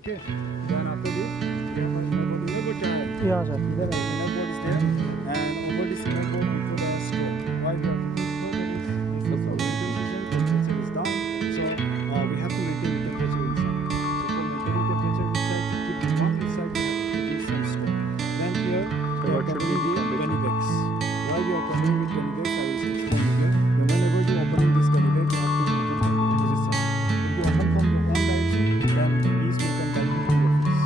Okay. Then after this, we have a snowboard challenge. Yeah, sir. There are inner board is there, and over this inner board we put a straw. Why we are putting straw? That is this temperature is down, so we have to maintain the temperature inside. So for maintaining temperature inside, keep the pump inside. We have to put some straw. Then here we are covering the gunny bags. While we are covering with gunny bags, I will explain here. Then whenever you open this gunny bag, you have to open from the opposite side. If you open from the one direction, then the bees will come back into your face.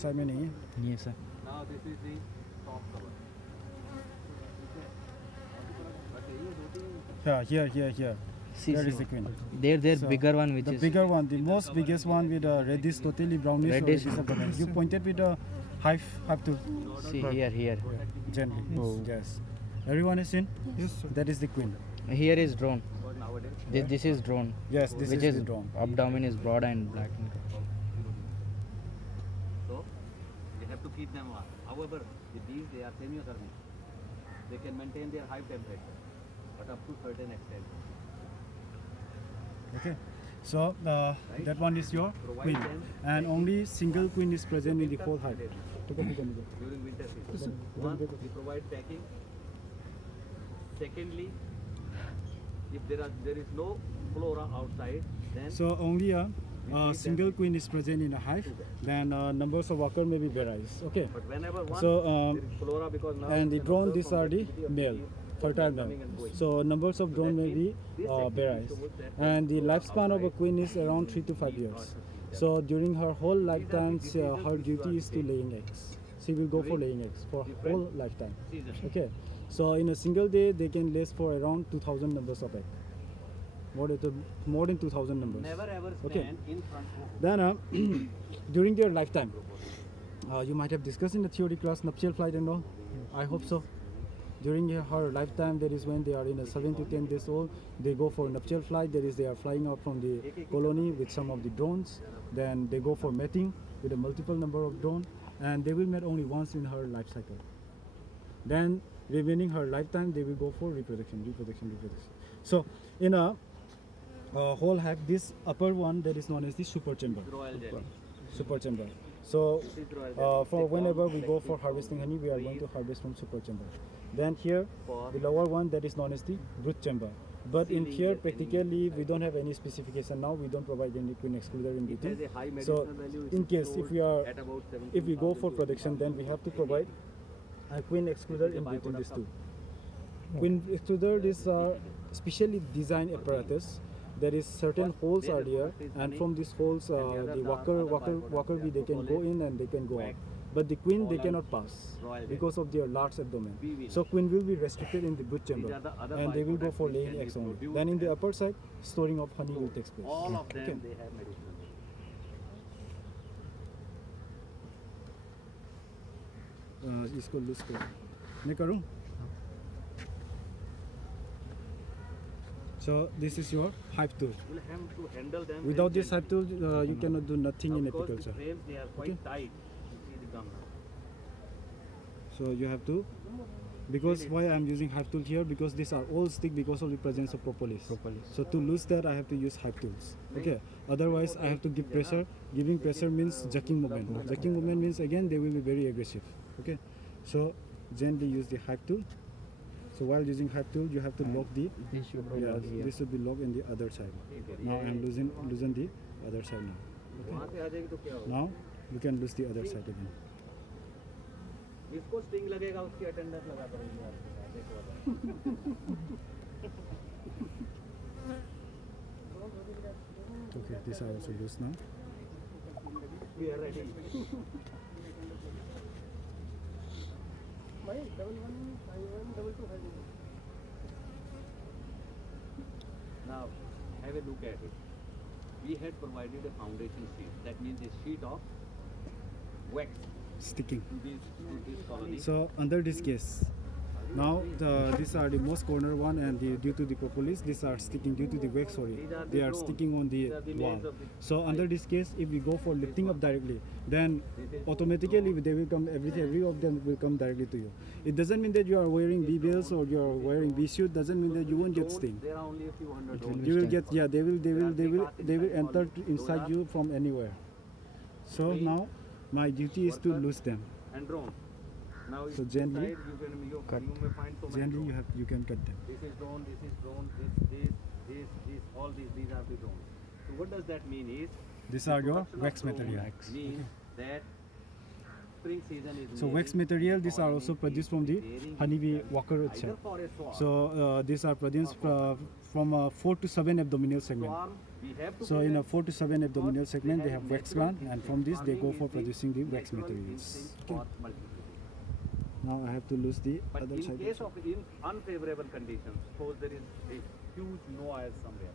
Side में नहीं है नहीं है sir. Now this is the top cover. yeah here See, there see. is the queen. There So, bigger one which The is bigger one, the most biggest one with a reddish, totally brownish. Reddish. Or reddish. You pointed with a hive to see here. gently. Oh. Yes. Everyone has seen? Yes, sir. That is the queen. Here is drone. Because nowadays This is drone. Yes, this which is is the drone. abdomen is broad and black. so they have to keep them warm. However, with these they are semi-thermic. They can maintain their high temperature, but up to certain extent. Okay. So that one is your Provide queen, them and only single queen is present in the whole hive. During winter season. One, we provide packing. Secondly, if there is no flora outside, then So only a single queen is present in a hive. Then numbers of worker may be varies. Okay. but whenever one So there is flora, because now and the you can drone, observe these from are the activity of male, bees, fertile coming male. and going. So numbers of drone that may be means this activity varies, shows that and the flora lifespan of a outside queen is around 3 to 5 years. So during her whole lifetime, her duty is to laying eggs. She will go for laying eggs for whole lifetime. season. Okay. So in a single day, they can lay for around 2,000 numbers of eggs. More than 2,000 numbers. Never ever stand Okay. in front of Then during their lifetime, you might have discussed in the theory class nuptial flight and all. I hope so. During her lifetime, that is when they are in a 7 to 10 days old, they go for nuptial flight. That is, they are flying out from the colony with some of the drones. Then they go for mating with a multiple number of drones, and they will mate only once in her life cycle. Then remaining her lifetime, they will go for reproduction. So in a whole hive, this upper one that is known as the super chamber. royal jelly. Super chamber. So This is royal jelly. for They whenever come we go for selecting harvesting honey, we are going to harvest from super chamber. Then here, for the lower one that is known as the brood chamber. But in Sealing here, it, practically, we don't have any specification now. We don't provide any queen excluder in it has between. a high So medicinal value. in case if we are, at about if we go for 17,000 production, then we have to provide a queen excluder in between these two. Queen excluder is specially designed apparatus. There is certain holes are there, and from these holes, the worker bee they can go in and they can go out. But the queen they cannot pass because of their large abdomen. So queen will be restricted in the brood chamber, and they will go for laying eggs only. Then in the upper side, storing of honey will take place. all of them Okay. they have medicinal value. इसको list करो मैं करूँ So this is your hive tool. You'll have to handle them. Without very this hive tool, you cannot do nothing in Of course, apiculture. the frames, they are quite Okay. tight. You see the gum now. So you have to, because why I am using hive tool here, because these are all stick because of the presence of propolis. So to lose that, I have to use hive tools. Okay. Otherwise, I have to give pressure. Giving pressure means jerking movement. Jerking movement means again they will be very aggressive. Okay. So gently use the hive tool. So while using hive tool, you have to lock the. This should be Yeah, locked here. this should be locked in the other side. Now I am losing the other side now. वहाँ से आ जाएगी तो क्या होगा? Now you can lose the other side again. इसको sting लगेगा उसकी attendance लगा करेंगे आप देखो अगर। Okay, these are also loose now. We are ready. Now have a look at it. We had provided a foundation sheet. That means a sheet of wax Sticking. to this colony. So under this case, now these are the most corner one, and due to the propolis, these are sticking due to the wax. Sorry, they are sticking on the wall. So under this case, if we go for lifting up directly, then automatically they will come. Every of them will come directly to you. It doesn't mean that you are wearing B bells or you are wearing B suit. Doesn't mean that you won't get sting. There are only a few hundred drones. You will get, yeah, they will enter inside you from anywhere. So now my duty is to lose them. And drone. Now So inside gently you may find so many Gently drones. you can cut them. This is drone, this, all these are the drones. So what does that mean is These are your production of wax drone material. means that spring season is So nearing, wax material, these are also colony produced is from the nearing honeybee itself, worker either itself. for a swarm. So these are produced from 4 to 7 abdominal segment. Swarm, we have to So in a prevent 4 to 7 abdominal because segment, they have have wax natural gland, and from this they go farming for is the producing the wax natural materials. instinct Okay. for multiplication. Now I have to lose the But other in side. case also. of unfavorable conditions, suppose there is a huge noise somewhere,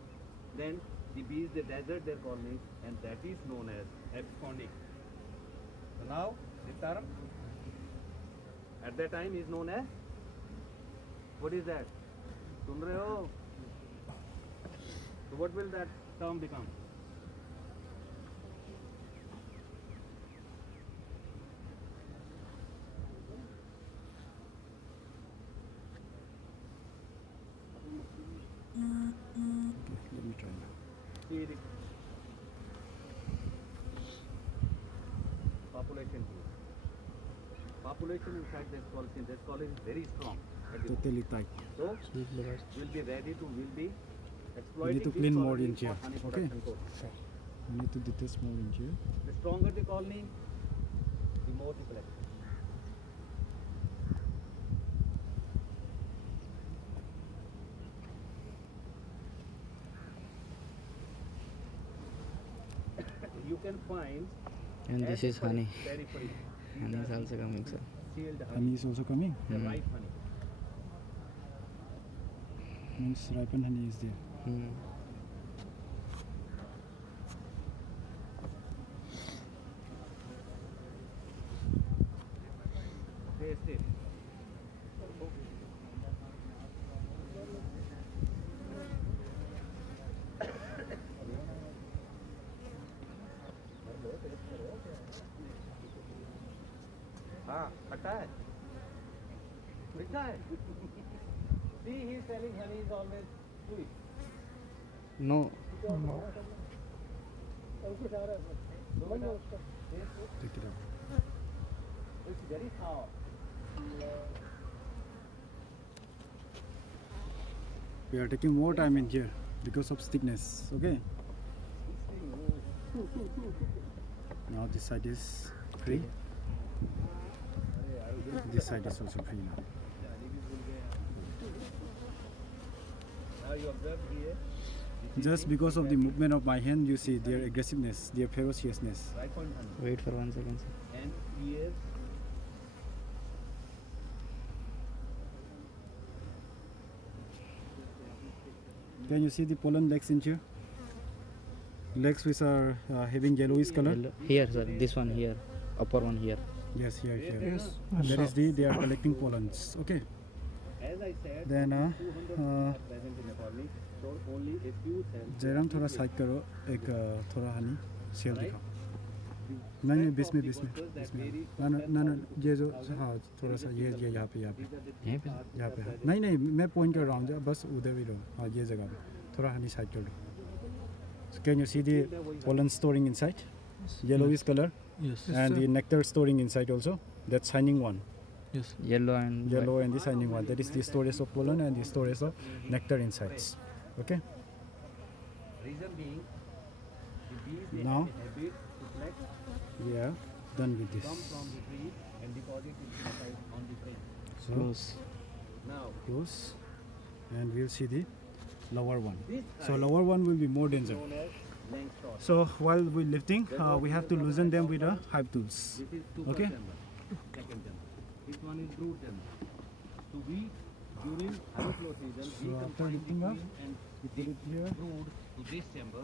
then the bees they desert their colonies, and that is known as absconding. So now the term at that time is known as, what is that? सुन रहे हो? So what will that term become? Let me try now. See the population here. Population inside this colony is very strong. Totally tight. So we'll be ready to We exploiting need to this clean more colony in here. for honey Okay. production course. We need to detach more in here. The stronger the colony, the more the collection. You can find And at this the is honey. periphery, Honey is also coming, sir. sealed honey, Honey is also coming. the ripe honey. Means ripened honey is there. Hmm. Taste it. हाँ खट्टा है मीठा है See, he is telling honey is always sweet. No. Take it out. It's very sour. We are taking more time in here because of thickness. Okay. Now this side is free. This side is also free now. Now you observe here. Just because of the movement of my hand, you see their aggressiveness, their ferociousness. Ripened honey. Wait for 1 second, sir. And here Can you see the pollen legs in here? Legs which are having yellowish color. Here, sir. This one here. Upper one here. Yes, here. That is they are collecting pollens. Okay. As I said, Then 200 are present in the colony, so only a few cells. Jairam थोड़ा side करो एक थोड़ा Honey cell Right? दिखाओ The नहीं नहीं strength beach of में the workers that बीच में varies ना from ना ना 10,000 to ये जो 50,000. हाँ थोड़ा सा ये यहाँ पे These are the यहाँ पे? parts यहाँ that पे are है present. नहीं नहीं मैं पॉइंट कर रहा हूँ बस उधर भी रहो हाँ ये जगह पे थोड़ा हनी साइड कर लो So can you see the pollen storing inside? Yellowish color Yes. and the nectar storing inside also. That shining one, Yes. Yellow and yellow and the shining one. That is the storage of pollen and the storage of nectar insides. Okay. Reason being, the bees they Now? have a habit to collect Yeah. Done with gum this. from the tree and deposit it inside on the tree. So close. Now, close, and we'll see the lower one. this So hive lower one will be more is danger. known as langstroth. So while we're lifting, we have to loosen them with a hive tools. This is super Okay. chamber, second chamber. This one is brood chamber. So we, during hive flow season, we So after confine the lifting up, queen and we put it here. brood to this chamber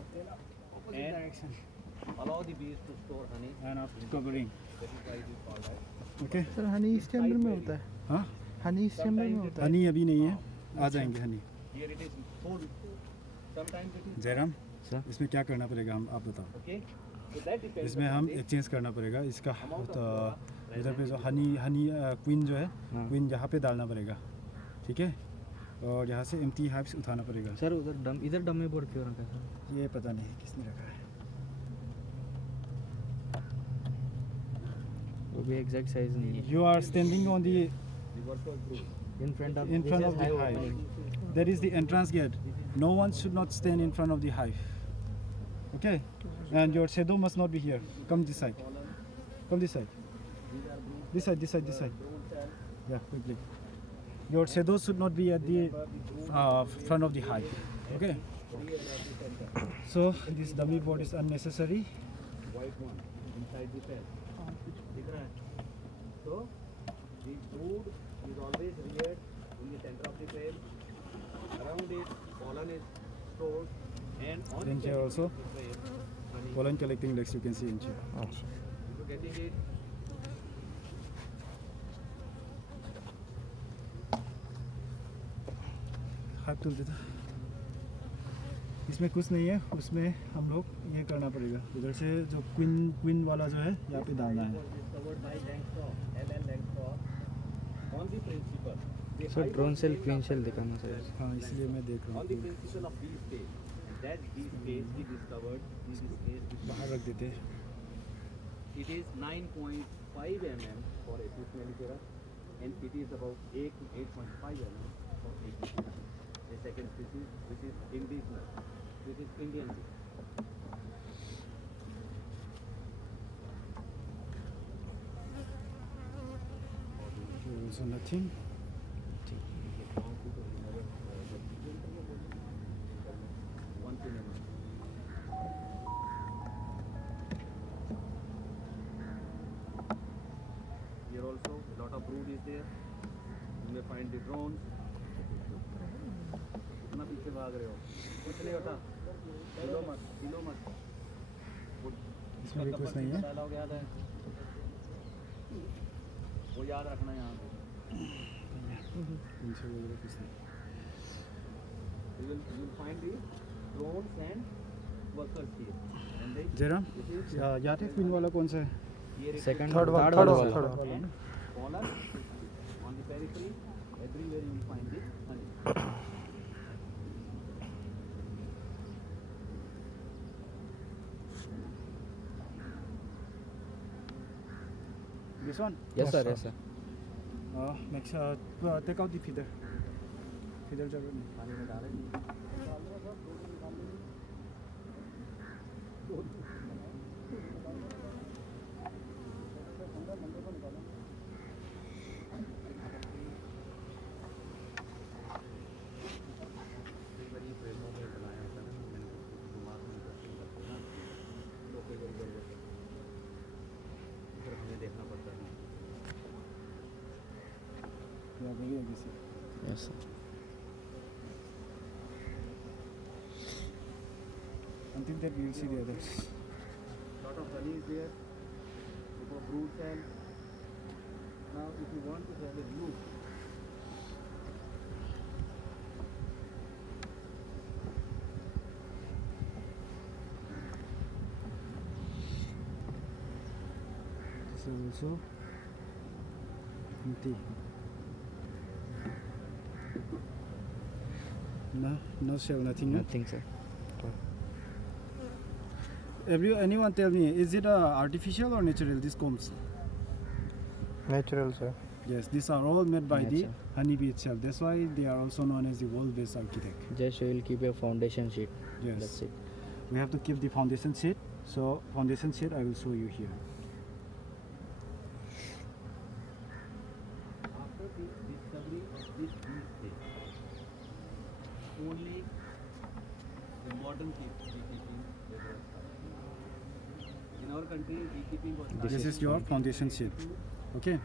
and allow the bees to store honey. And after covering. That is why it is called as. Okay. Sir Honey इस chamber में होता है हाँ हनी इस chamber में होता है हनी अभी नहीं है आ जाएंगे Honey Here it is full. Sometimes it is. Jairam Sir. इसमें क्या करना पड़ेगा हम आप बताओ Okay. So that depends. इसमें upon हम the चेंज करना पड़ेगा इसका amount of तो flora इधर पे present जो in हनी हनी क्वीन जो है हाँ। क्वीन यहाँ पे डालना पड़ेगा ठीक है और यहाँ से एम्प्टी हाइव्स उठाना पड़ेगा सर उधर इधर डमी बोर्ड क्यों रखा है सर? ये पता नहीं किसने रखा है वो भी एग्जैक्ट साइज नहीं है you are standing on the the workers brood. In front of in front of the hive that is the entrance gate no one should not stand in front of the hive okay and your shadow must not be here come this side come this side this side this side this side yeah quickly your shadow should not be at the front of the hive okay so this dummy board is unnecessary White one inside the cell. दिख रहा है? So the brood is always reared in the center of the frame. Around it, pollen is stored, and on Then the here center also, of the frame, honey. pollen collecting legs you can see in here If you're getting it, hive tool दे दो इसमें कुछ नहीं है उसमें हम लोग ये करना पड़ेगा उधर से जो क्वीन क्वीन वाला जो है यहाँ पे डालना है was discovered by Langstroth, L.L. Langstroth, on the principle. the sir hive drone was cell built queen up shell दिखाना सर हाँ इसलिए मैं देख रहा on the हूँ principle of bee space. And that bee space we discovered is the space which बाहर रख देते हैं it is 9.5 mm for Apis mellifera and it is about 8 to 8.5 mm for Apis mellifera. The second species which is indigenous, which is Indian bee. so nothing Once in a month. Here also a lot of brood is there. You may find the drones. कितना पीछे भाग रहे हो? कुछ नहीं होता. हिलो मत. इसमें भी कुछ नहीं है डायलॉग याद है? वो याद रखना यहाँ पे. इनसे वगैरह कुछ नहीं You will find the drones and workers here. And they Jairam this is यहाँ पे क्वीन वाला कौन सा है here it is second Third one, third third वाला one, sir third one. and pollen on the periphery. Everywhere you will find the honey. this one yes sir yes sir next take out the feeder जरूर नहीं पानी में डालेंगे. कई बार ये प्रयोगों में बनाया होता है ना, मैंने दिमाग में इंटरेस्टिंग करते हैं ना, तो कई बार जरूरत है. फिर हमें देखना पड़ता है. या वही है किसी yes sir until that we will see the others Lot of honey is there. For brood cell. Now, if you want to have a view These are also empty. No shell, nothing. Nothing, sir. Anyone tell me, is it artificial or natural? These combs? Natural, sir. Yes, these are all made by the Natural. honeybee itself. That's why they are also known as the world-best architect. Just you will keep a foundation sheet. Yes. That's it. We have to keep the foundation sheet. So foundation sheet I will show you here. After the discovery of this bee state, only the modern beekeeping was started. In our country, beekeeping was started. This is your foundation sheet. Okay.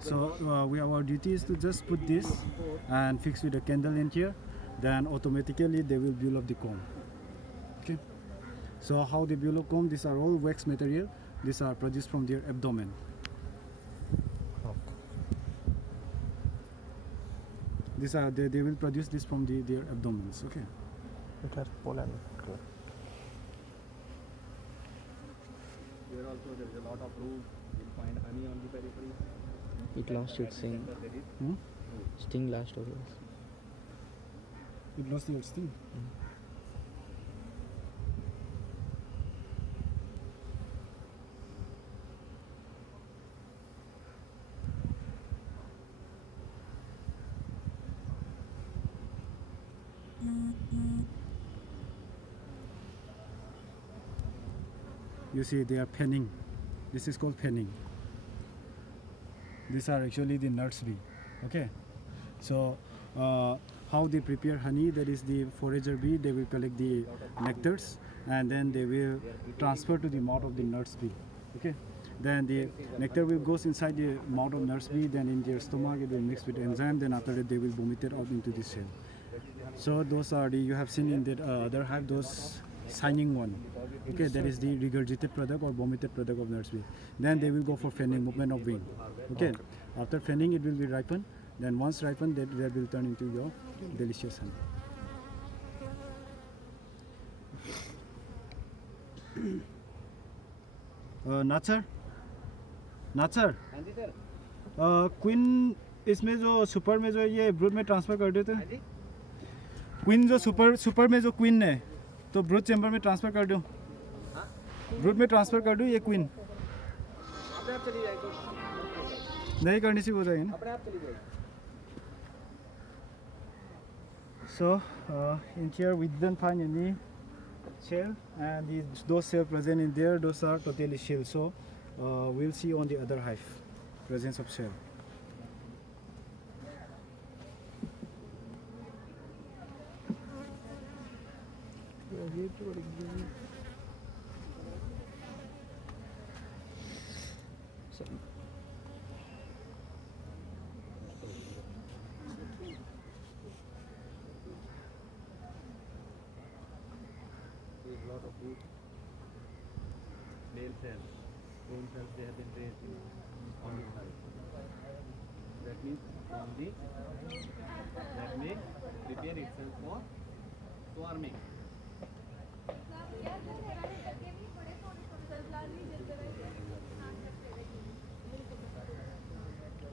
So our duty is to just put this and fix with a candle in here. Then automatically they will build up the comb. Okay. So how they build up comb? These are all wax material. These are produced from their abdomen. These are they will produce this from their abdomens. Okay. It has pollen. Here also there is a lot of room. You'll find honey on the periphery. It lost its sting. Center there is Hmm? Sting last over. It lost your sting. You see, they are penning. This is called penning. These are actually the nurse bee. Okay, so how they prepare honey? That is the forager bee. They will collect the nectars and then they will transfer to the mouth of the nurse bee. Okay, then the nectar will goes inside the mouth of nurse bee. Then in their stomach it will mix with enzyme. Then after that they will vomit it out into the cell. So those are the you have seen in that other hive those shining one. Okay, that is the regurgitated product or vomited product of nurse bee. Then they will go for fanning, movement of wing. Okay, after fanning it will be ripened. Then once ripened, that will turn into your delicious honey. नाचर नाचर हाँ जी sir queen इसमें जो super में जो ये brood में transfer कर देते हाँ जी क्वीन जो सुपर में जो क्वीन है तो ब्रूड चैम्बर में ट्रांसफर कर दो ब्रूड में ट्रांसफर कर दो ये क्वीन अपने आप चली जाएगी नहीं करने से हो जाएगी ना अपने आप चली जाएगी So in here we didn't find any shell and those cells present in there, those are totally shell. So we'll see on the other hive presence of shell. There is a lot of food. Male cells, bone cells, they have been raised on the side. That means from the that may prepare itself for swarming.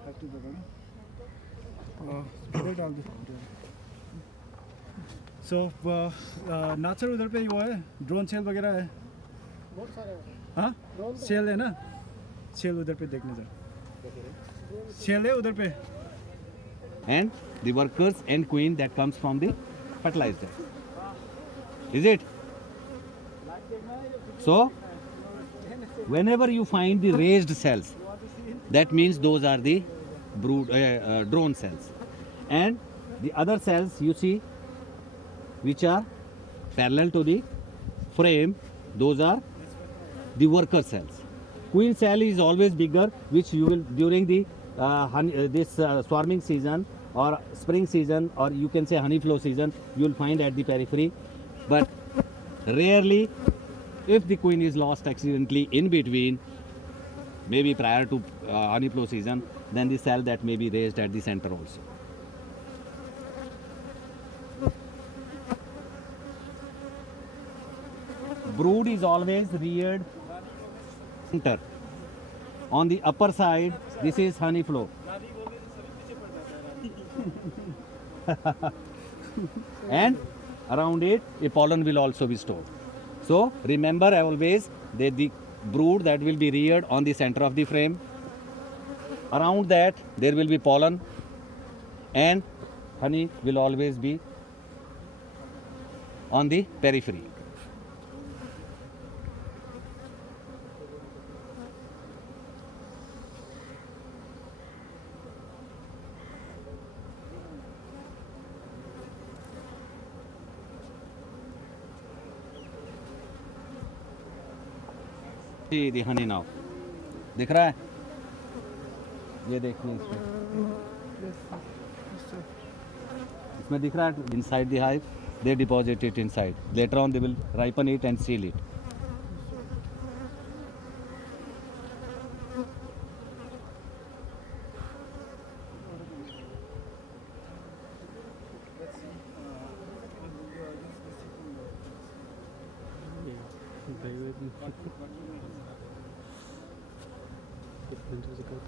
Have to डाल दो सो नाचर उधर पे वो है drone cell वगैरह है बहुत सारे हाँ सेल है ना सेल उधर पे देखने जरा सेल है उधर पे And the workers and queen that comes from the fertilized egg. Is it? So, whenever you find the raised cells, that means those are the drone cells. And the other cells you see, which are parallel to the frame, those are the worker cells. Queen cell is always bigger, which you will during the swarming season or spring season, or you can say honey flow season, you will find at the periphery. But rarely, if the queen is lost accidentally in between, maybe prior to honey flow season, then the cell that may be raised at the center also. Brood is always reared center. On the upper side, this is honey flow. And around it, a pollen will also be stored. So remember always that the brood that will be reared on the center of the frame. Around that, there will be pollen, and honey will always be on the periphery. See the honey now. दिख रहा है? ये देखिए इसमें दिख रहा है inside the hive they deposit it inside. Later on they will ripen it and seal it.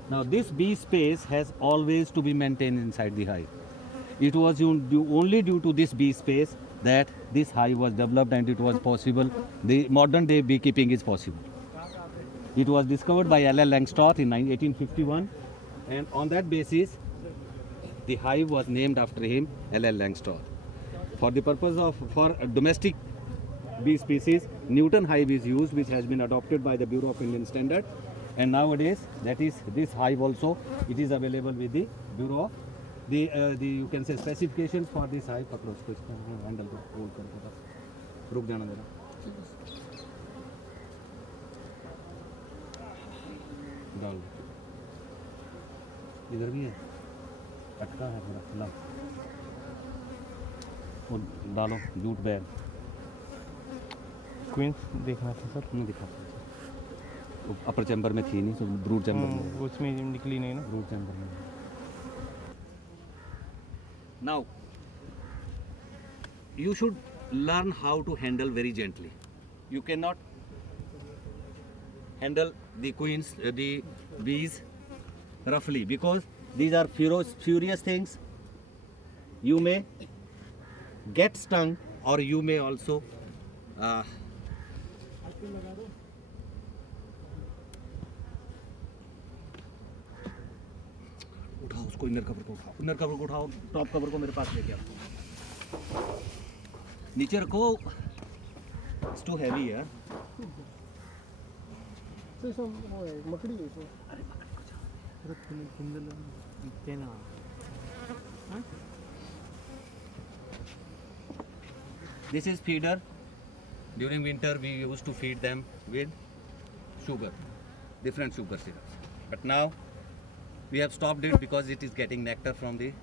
Now this bee space has always to be maintained inside the hive. It was only due to this bee space that this hive was developed and it was possible. The modern day beekeeping is possible. It was discovered by L.L. Langstroth in 1851, and on that basis the hive was named after him, L.L. Langstroth. For the purpose of domestic bee species, Newton hive is used, which has been adopted by the Bureau of Indian Standard. And nowadays, that is this hive also, it is available with the Bureau of the you can say specifications for this hive. पकड़ो उसको, इसको handle को hold करके बस रुक जाना जरा. डाल इधर भी है, अटका है पूरा खुला. वो डालो जूट बैग. क्वींस देखना था सर. नहीं दिखा. अपर चैम्बर में थी नहीं, तो ब्रूड चैम्बर में. उसमें निकली नहीं ना. ब्रूड चैम्बर में. Now, you should learn how to handle very gently. You cannot handle the queens, the bees roughly, because these are furious things. You may get stung, or you may also उठाओ उसको, inner cover को उठाओ, inner cover को उठाओ, top cover को मेरे पास लेके आओ, नीचे रखो. इट्स टू हैवी यार. मकड़ी है इसमें. This is feeder. During winter we used to feed them with sugar, different sugar syrups. But now we have stopped it because it is getting nectar from the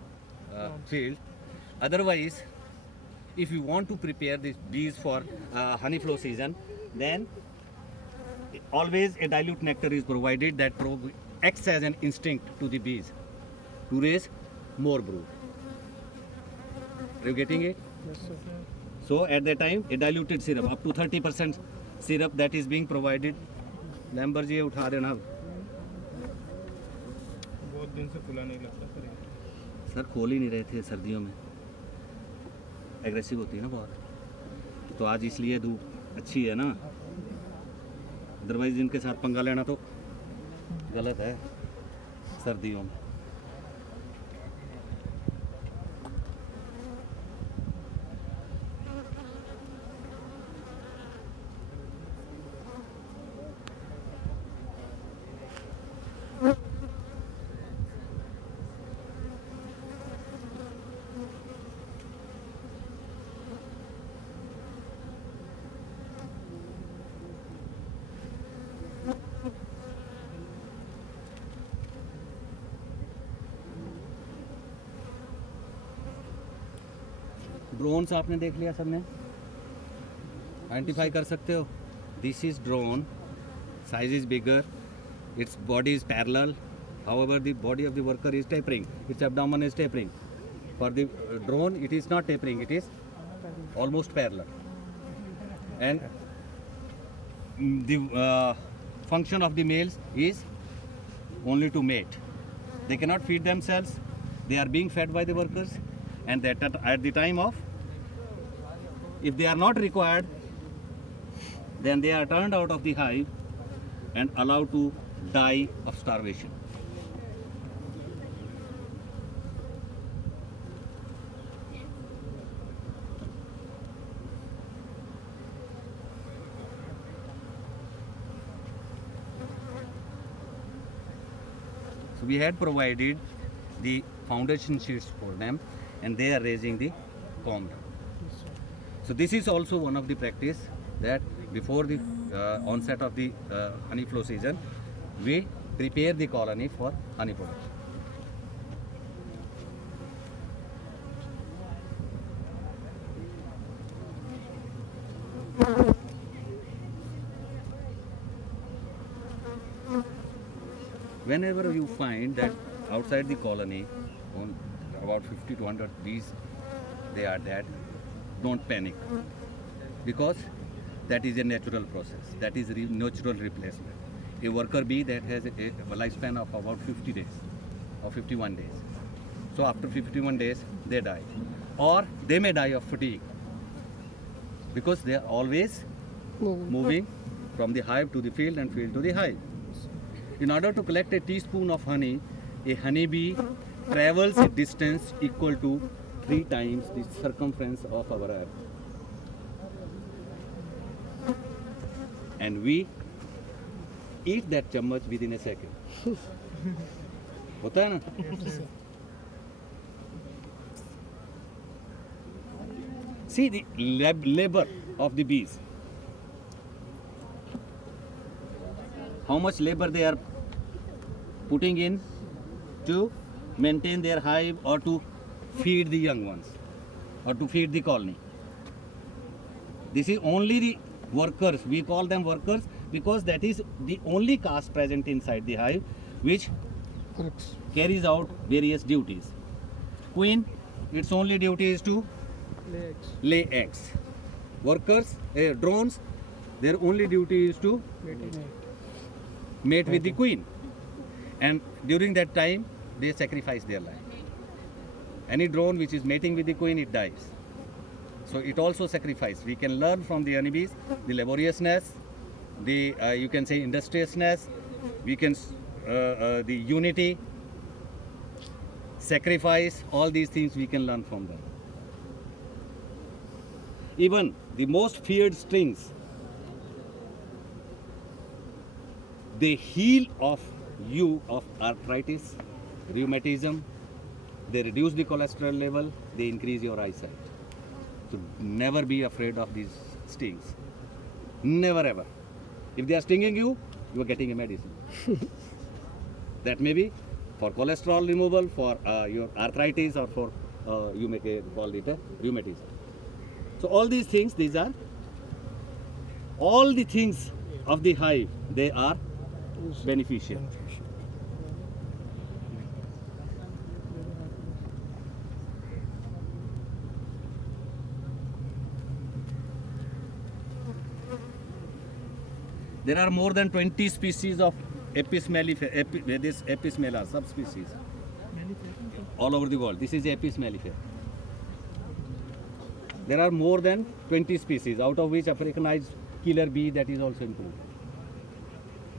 field. Otherwise, if you want to prepare these bees for honey flow season, then always a dilute nectar is provided that acts as an instinct to the bees to raise more brood. Are you getting it? Yes, sir. So at that time, a diluted syrup, up to 30% syrup that is being provided. Lambert जी उठा देना. बहुत दिन से खुला नहीं लगता sir. Sir खोल ही नहीं रहे थे सर्दियों में. एग्रेसिव होती है ना बहुत, तो आज इसलिए धूप अच्छी है ना. अदरवाइज इनके साथ पंगा लेना तो गलत है सर्दियों में. ड्रोन्स आपने देख लिया सबने, आइडेंटिफाई कर सकते हो. This is drone, size is bigger, its body is parallel. However the body of the worker is tapering, it's abdomen is tapering. For the drone it is not tapering, it is almost parallel. And the function of the males is only to mate. They cannot feed themselves. They are being fed by the workers, and that at the time of, if they are not required, then they are turned out of the hive and allowed to die of starvation. So we had provided the foundation sheets for them, and they are raising the comb. So this is also one of the practice that before the onset of the honey flow season, we prepare the colony for honey production. Whenever you find that outside the colony, on about 50 to 100 bees, they are dead, don't panic, because that is a natural process. That is natural replacement. A worker bee that has a lifespan of about 50 days or 51 days. So after 51 days, they die. Or they may die of fatigue, because they are always moving from the hive to the field and field to the hive. In order to collect a teaspoon of honey, a honeybee travels a distance equal to 3 times the circumference of our earth. And we eat that chammach within a second. होता है ना? See the labor of the bees. How much labor they are putting in to maintain their hive or to feed the young ones or to feed the colony. This is only the workers. We call them workers because that is the only caste present inside the hive which carries out various duties. Queen, its only duty is to lay eggs. Workers, drones, their only duty is to mate with the queen, and during that time they sacrifice their life. Any drone which is mating with the queen, it dies. So it also sacrifices. We can learn from the honeybees the laboriousness, the you can say industriousness. We can the unity, sacrifice. All these things we can learn from them. Even the most feared stings, they heal of you of arthritis, rheumatism, they reduce the cholesterol level, they increase your eyesight. So never be afraid of these stings. Never ever. If they are stinging you, you are getting a medicine. That may be for cholesterol removal, for your arthritis, or for you may call it a rheumatism. So all these things, these are all the things of the hive, they are beneficial. There are more than 20 species of Apis mellifera, this Apis mela subspecies all over the world. This is Apis mellifera. There are more than 20 species, out of which Africanized killer bee, that is also included.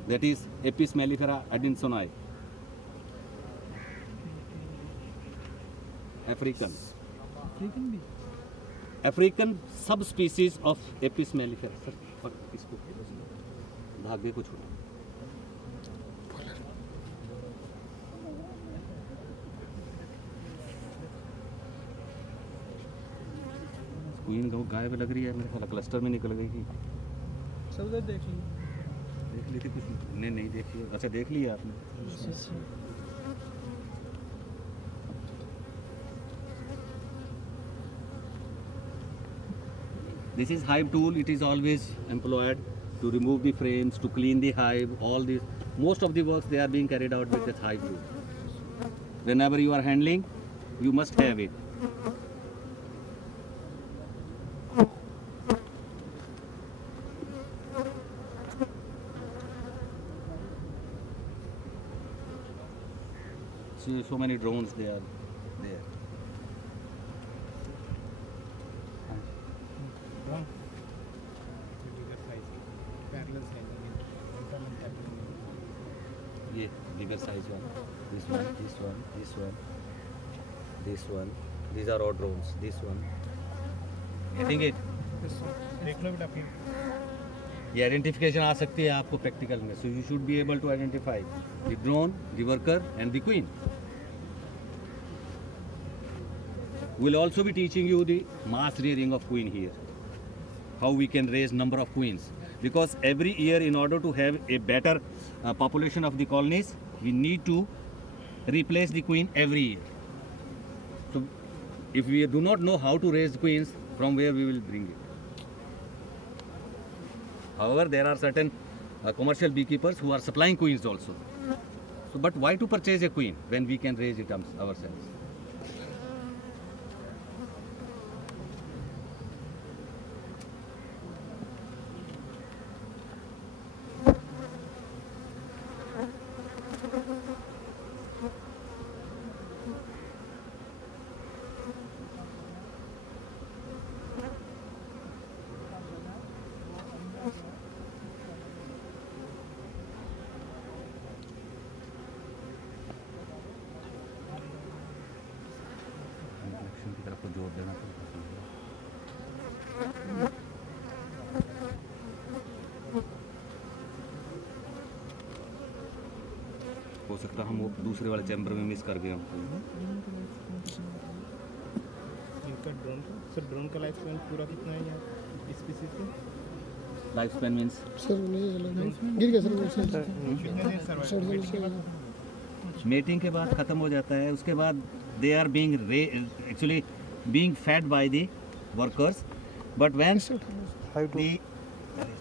That is Apis mellifera adansonii. African subspecies of Apis mellifera. Sir, इसको धागे को छोड़ो. Queen गायब लग रही है, मेरे ख्याल क्लस्टर में निकल गई थी. सब देख ली थी कुछ नहीं देख लिया. अच्छा देख लिया आपने. This is hive tool. It is always employed to remove the frames, to clean the hive. All these, most of the works they are being carried out with this hive tool. Whenever you are handling, you must have it. So many drones they are there. Wrong. Bigger size. Parallel standing in front and happening. Yeah, bigger size one. This one, this one, this one, this one. These are all drones. This one. Getting it? देख लो बेटा फिर ये identification आ सकती है आपको practical में. So you should be able to identify the drone, the worker and the queen. We'll also be teaching you the mass rearing of queen here. How we can raise number of queens. Because every year, in order to have a better population of the colonies, we need to replace the queen every year. So if we do not know how to raise queens, from where we will bring it? However, there are certain commercial beekeepers who are supplying queens also. So, but why to purchase a queen when we can raise it ourselves? Reflection की तरफ को जोर देना पड़ता है. हो सकता हम वो दूसरे वाले चैम्बर में मिस कर गए हमको. इनका ड्रोन का सर ड्रोन का लाइफ स्पैन पूरा कितना है यार स्पीसीज का लाइफ स्पैन मीन्स सर नहीं चला गिर गया सर कितने दिन सर्वाइव के बाद मेटिंग के बाद ख़त्म हो जाता है. उसके बाद they are being actually being fed by the workers. But when the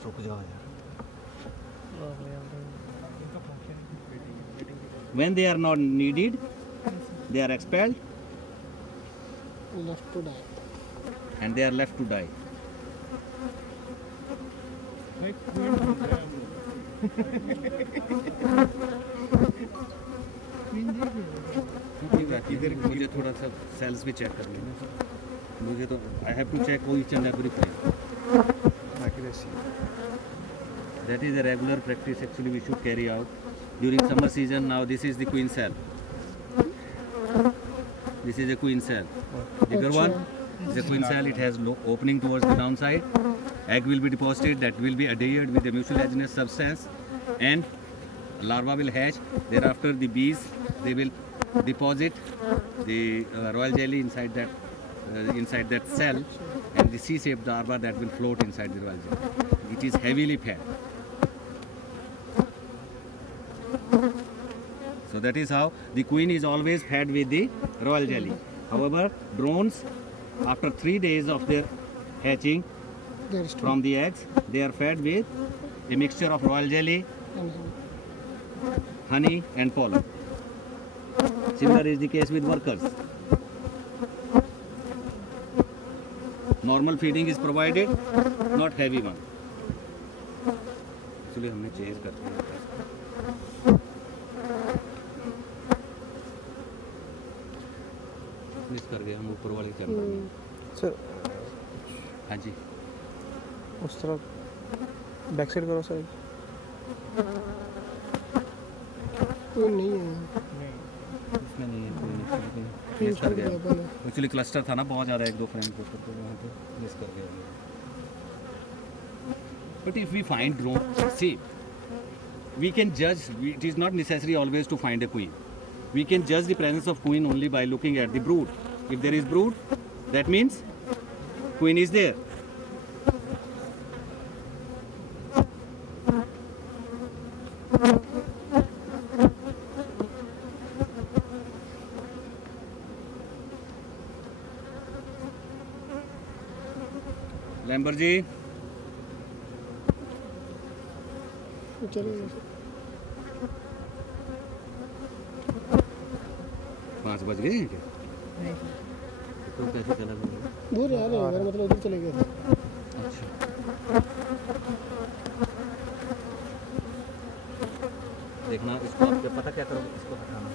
रुक जाओ यार. When they are not needed, they are expelled left to die and they are left to die. भाई क्वीन बन रहा है इधर मुझे थोड़ा सा सेल्स भी चेक कर लेना. मुझे तो I have to check each and every plane. That is a regular practice actually we should carry out during summer season. Now this is the queen cell. This is a queen cell. Bigger one is a queen cell. It has opening towards the downside. Egg will be deposited. That will be adhered with the mucilaginous substance, and larva will hatch. Thereafter, the bees they will deposit the royal jelly inside that cell, and the C-shaped larva that will float inside the royal jelly. It is heavily fed. So that is how the queen is always fed with the royal jelly. However, drones, after 3 days of their hatching from the eggs, they are fed with a mixture of royal jelly, honey and pollen. Similar is the case with workers. Normal feeding is provided, not heavy one. Actually हमने change कर दिया. Miss कर गए हम ऊपर वाले chamber में. Sir हाँ जी. उस तरफ बैक साइड करो सर कोई नहीं है इसमें नहीं है कोई नहीं. मिस कर गया. एक्चुअली क्लस्टर था ना बहुत ज़्यादा 1-2 फ्रेंड को तो वहाँ पे मिस कर गया. But if we find drone, see, we can judge. It is not necessary always to find a queen. We can judge the presence of queen only by looking at the brood. If there is brood, that means queen is there. Lamberji. चलिए 5 बज गए हैं क्या? तो कैसे चला गया? दूर यार मेरा मतलब उधर चले गए थे अच्छा. देखना इसको आप क्या पता क्या करोगे इसको हटाना.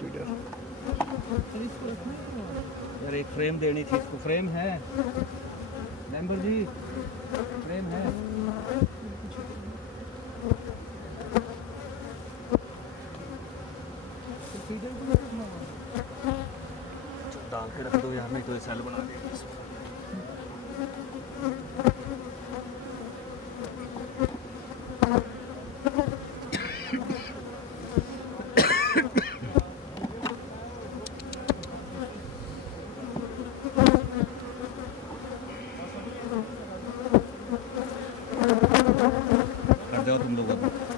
फीडर। यार एक फ्रेम देनी थी इसको, फ्रेम है मेंबर जी, फ्रेम है। डाल के रख दो यार, नहीं तो ये सेल बना देगा इसको। कर दो तुम लोग।